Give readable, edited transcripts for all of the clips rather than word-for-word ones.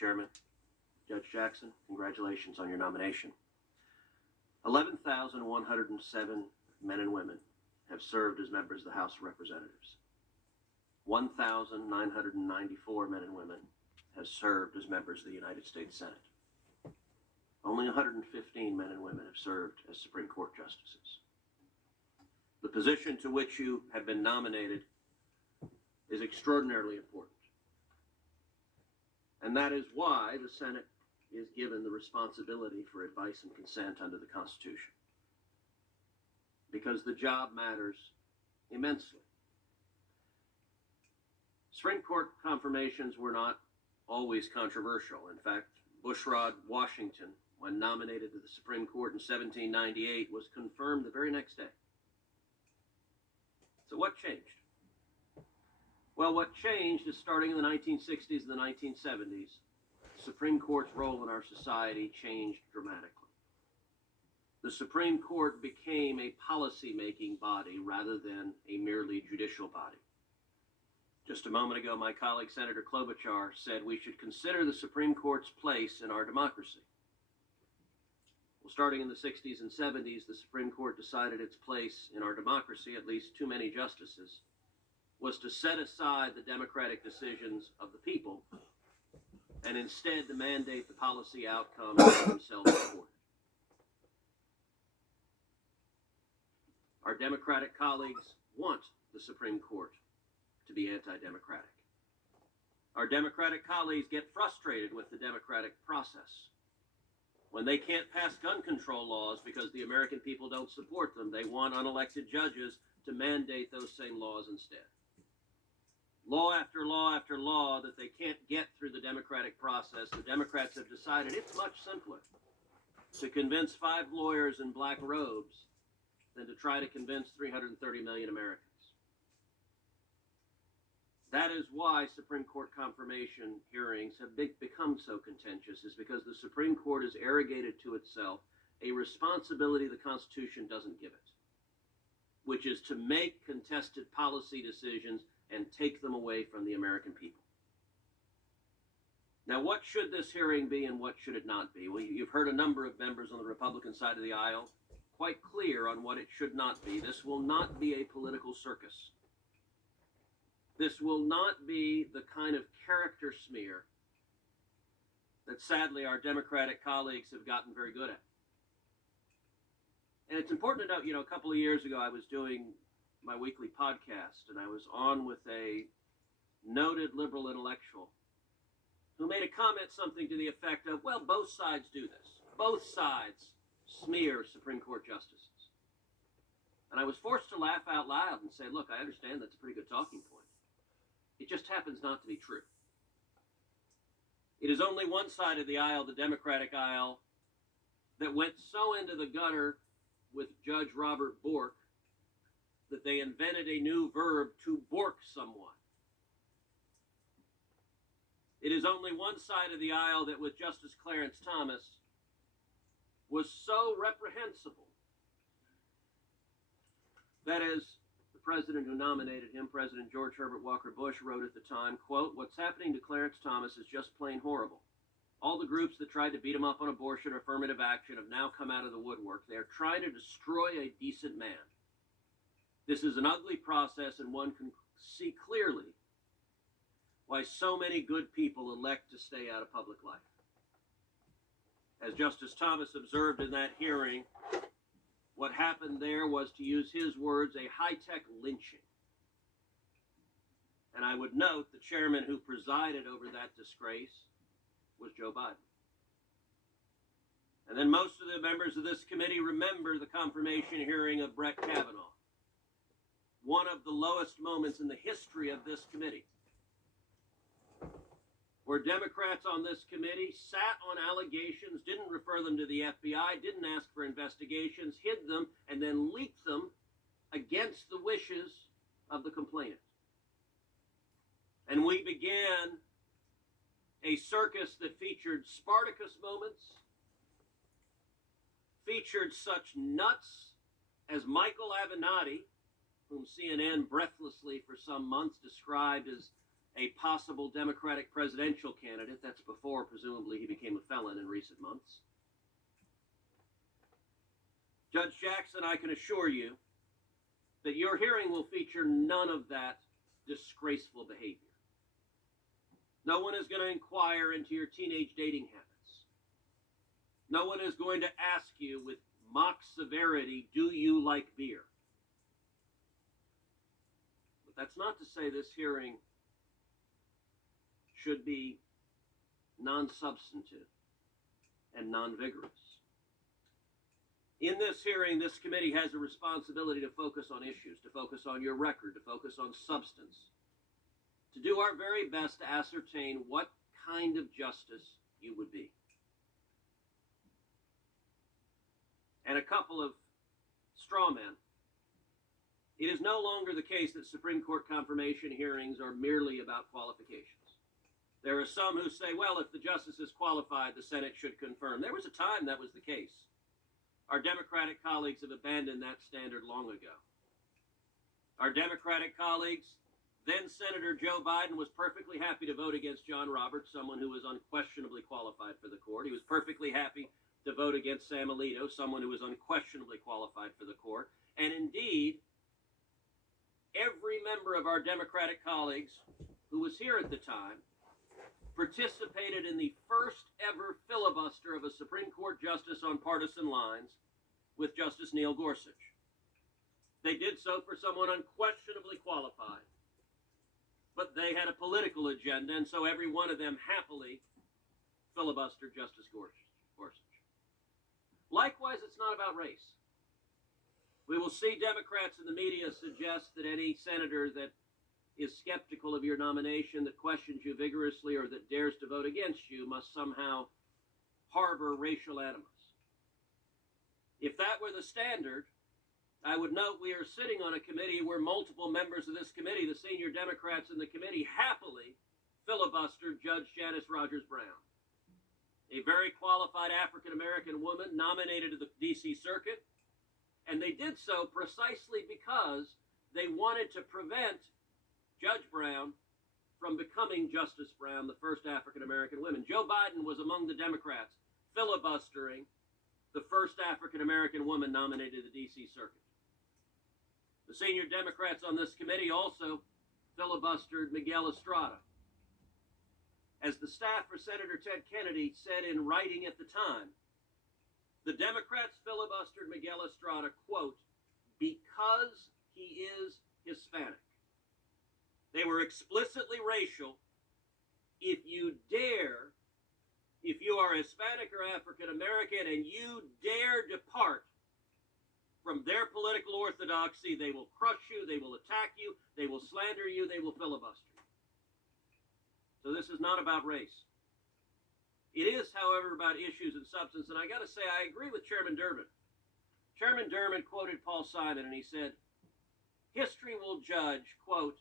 Chairman, Judge Jackson, congratulations on your nomination. 11,107 men and women have served as members of the House of Representatives. 1,994 men and women have served as members of the United States Senate. Only 115 men and women have served as Supreme Court justices. The position to which you have been nominated is extraordinarily important. And that is why the Senate is given the responsibility for advice and consent under the Constitution. Because the job matters immensely. Supreme Court confirmations were not always controversial. In fact, Bushrod Washington, when nominated to the Supreme Court in 1798, was confirmed the very next day. So what changed? Well, what changed is starting in the 1960s and the 1970s, the Supreme Court's role in our society changed dramatically. The Supreme Court became a policy-making body rather than a merely judicial body. Just a moment ago, my colleague Senator Klobuchar said we should consider the Supreme Court's place in our democracy. Well, starting in the 60s and 70s, the Supreme Court decided its place in our democracy, at least too many justices, was to set aside the democratic decisions of the people and instead to mandate the policy outcomes that themselves supported. Our Democratic colleagues want the Supreme Court to be anti-democratic. Our Democratic colleagues get frustrated with the democratic process. When they can't pass gun control laws because the American people don't support them, they want unelected judges to mandate those same laws instead. Law after law after law that they can't get through the democratic process, the Democrats have decided it's much simpler to convince 5 lawyers in black robes than to try to convince 330 million Americans. That is why Supreme Court confirmation hearings have become so contentious, is because the Supreme Court has arrogated to itself a responsibility the Constitution doesn't give it, which is to make contested policy decisions and take them away from the American people. Now, what should this hearing be and what should it not be? Well, you've heard a number of members on the Republican side of the aisle quite clear on what it should not be. This will not be a political circus. This will not be the kind of character smear that sadly our Democratic colleagues have gotten very good at. And it's important to note, a couple of years ago I was doing my weekly podcast and I was on with a noted liberal intellectual who made a comment something to the effect of, well, both sides do this. Both sides smear Supreme Court justices. And I was forced to laugh out loud and say, look, I understand that's a pretty good talking point. It just happens not to be true. It is only one side of the aisle, the Democratic aisle, that went so into the gutter with Judge Robert Bork that they invented a new verb, to bork someone. It is only one side of the aisle that with Justice Clarence Thomas was so reprehensible that as the president who nominated him, President George Herbert Walker Bush, wrote at the time, quote, "What's happening to Clarence Thomas is just plain horrible. All the groups that tried to beat him up on abortion or affirmative action have now come out of the woodwork. They are trying to destroy a decent man. This is an ugly process, and one can see clearly why so many good people elect to stay out of public life." As Justice Thomas observed in that hearing, what happened there was, to use his words, a high-tech lynching. And I would note the chairman who presided over that disgrace was Joe Biden. And then most of the members of this committee remember the confirmation hearing of Brett Kavanaugh, one of the lowest moments in the history of this committee, where Democrats on this committee sat on allegations, didn't refer them to the FBI, didn't ask for investigations, hid them, and then leaked them against the wishes of the complainant. And we began a circus that featured Spartacus moments, featured such nuts as Michael Avenatti, whom CNN breathlessly for some months described as a possible Democratic presidential candidate. That's before, presumably, he became a felon in recent months. Judge Jackson, I can assure you that your hearing will feature none of that disgraceful behavior. No one is going to inquire into your teenage dating habits. No one is going to ask you with mock severity, do you like beer? But that's not to say this hearing should be non-substantive and non-vigorous. In this hearing, this committee has a responsibility to focus on issues, to focus on your record, to focus on substance, to do our very best to ascertain what kind of justice you would be. And a couple of straw men. It is no longer the case that Supreme Court confirmation hearings are merely about qualifications. There are some who say, well, if the justice is qualified, the Senate should confirm. There was a time that was the case. Our Democratic colleagues have abandoned that standard long ago. Our Democratic colleagues, then Senator Joe Biden, was perfectly happy to vote against John Roberts, someone who was unquestionably qualified for the court. He was perfectly happy to vote against Sam Alito, someone who was unquestionably qualified for the court. And indeed, every member of our Democratic colleagues who was here at the time participated in the first ever filibuster of a Supreme Court justice on partisan lines with Justice Neil Gorsuch. They did so for someone unquestionably qualified, but they had a political agenda, and so every one of them happily filibustered Justice Gorsuch. Likewise, it's not about race. We will see Democrats in the media suggest that any senator that is skeptical of your nomination, that questions you vigorously, or that dares to vote against you must somehow harbor racial animus. If that were the standard, I would note we are sitting on a committee where multiple members of this committee, the senior Democrats in the committee, happily filibustered Judge Janice Rogers Brown, a very qualified African-American woman nominated to the D.C. Circuit, and they did so precisely because they wanted to prevent Judge Brown from becoming Justice Brown, the first African-American woman. Joe Biden was among the Democrats filibustering the first African-American woman nominated to the D.C. Circuit. The senior Democrats on this committee also filibustered Miguel Estrada. As the staff for Senator Ted Kennedy said in writing at the time, the Democrats filibustered Miguel Estrada, quote, because he is Hispanic. They were explicitly racial. If you are Hispanic or African American and you dare depart from their political orthodoxy, they will crush you, they will attack you, they will slander you, they will filibuster you. So this is not about race. It is, however, about issues and substance. And I got to say, I agree with Chairman Durbin. Chairman Durbin quoted Paul Simon, and he said, history will judge, quote,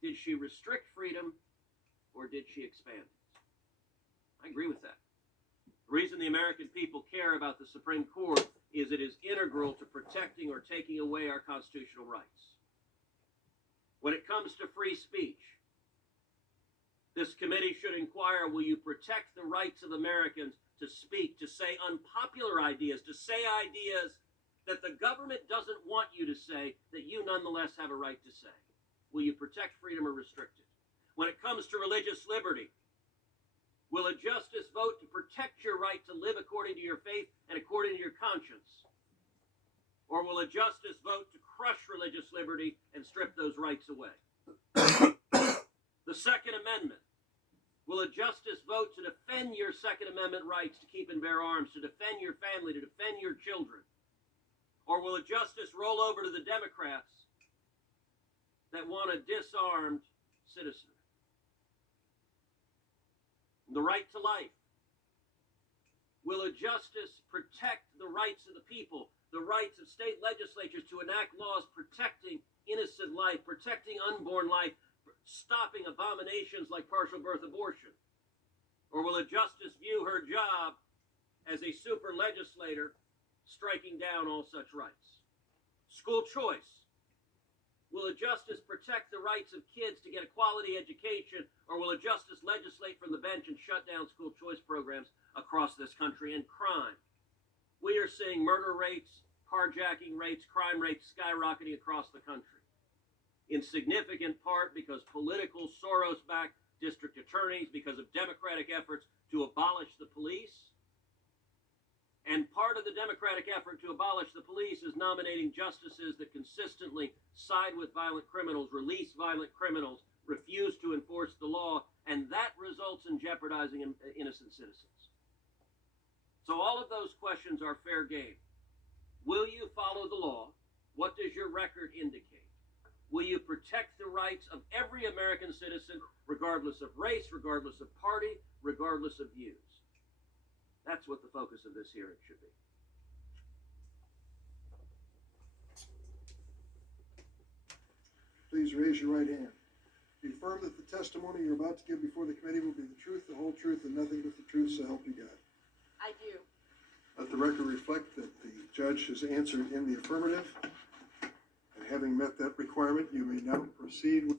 did she restrict freedom or did she expand it? I agree with that. The reason the American people care about the Supreme Court is it is integral to protecting or taking away our constitutional rights. When it comes to free speech, this committee should inquire, will you protect the rights of Americans to speak, to say unpopular ideas, to say ideas that the government doesn't want you to say, that you nonetheless have a right to say? Will you protect freedom or restrict it? When it comes to religious liberty, will a justice vote to protect your right to live according to your faith and according to your conscience? Or will a justice vote to crush religious liberty and strip those rights away? The Second Amendment. Will a justice vote to defend your Second Amendment rights to keep and bear arms, to defend your family, to defend your children? Or will a justice roll over to the Democrats that want a disarmed citizenry? The right to life. Will a justice protect the rights of the people, the rights of state legislatures to enact laws protecting innocent life, protecting unborn life, stopping abominations like partial birth abortion? Or will a justice view her job as a super legislator striking down all such rights? School choice. Will a justice protect the rights of kids to get a quality education, or will a justice legislate from the bench and shut down school choice programs across this country? And crime. We are seeing murder rates, carjacking rates, crime rates skyrocketing across the country, in significant part because political Soros-backed district attorneys, because of Democratic efforts to abolish the police. And part of the Democratic effort to abolish the police is nominating justices that consistently side with violent criminals, release violent criminals, refuse to enforce the law, and that results in jeopardizing innocent citizens. So all of those questions are fair game. Will you follow the law? What does your record indicate? Will you protect the rights of every American citizen, regardless of race, regardless of party, regardless of views? That's what the focus of this hearing should be. Please raise your right hand. Do you affirm that the testimony you're about to give before the committee will be the truth, the whole truth, and nothing but the truth, so help you God? I do. Let the record reflect that the judge has answered in the affirmative. And having met that requirement, you may now proceed with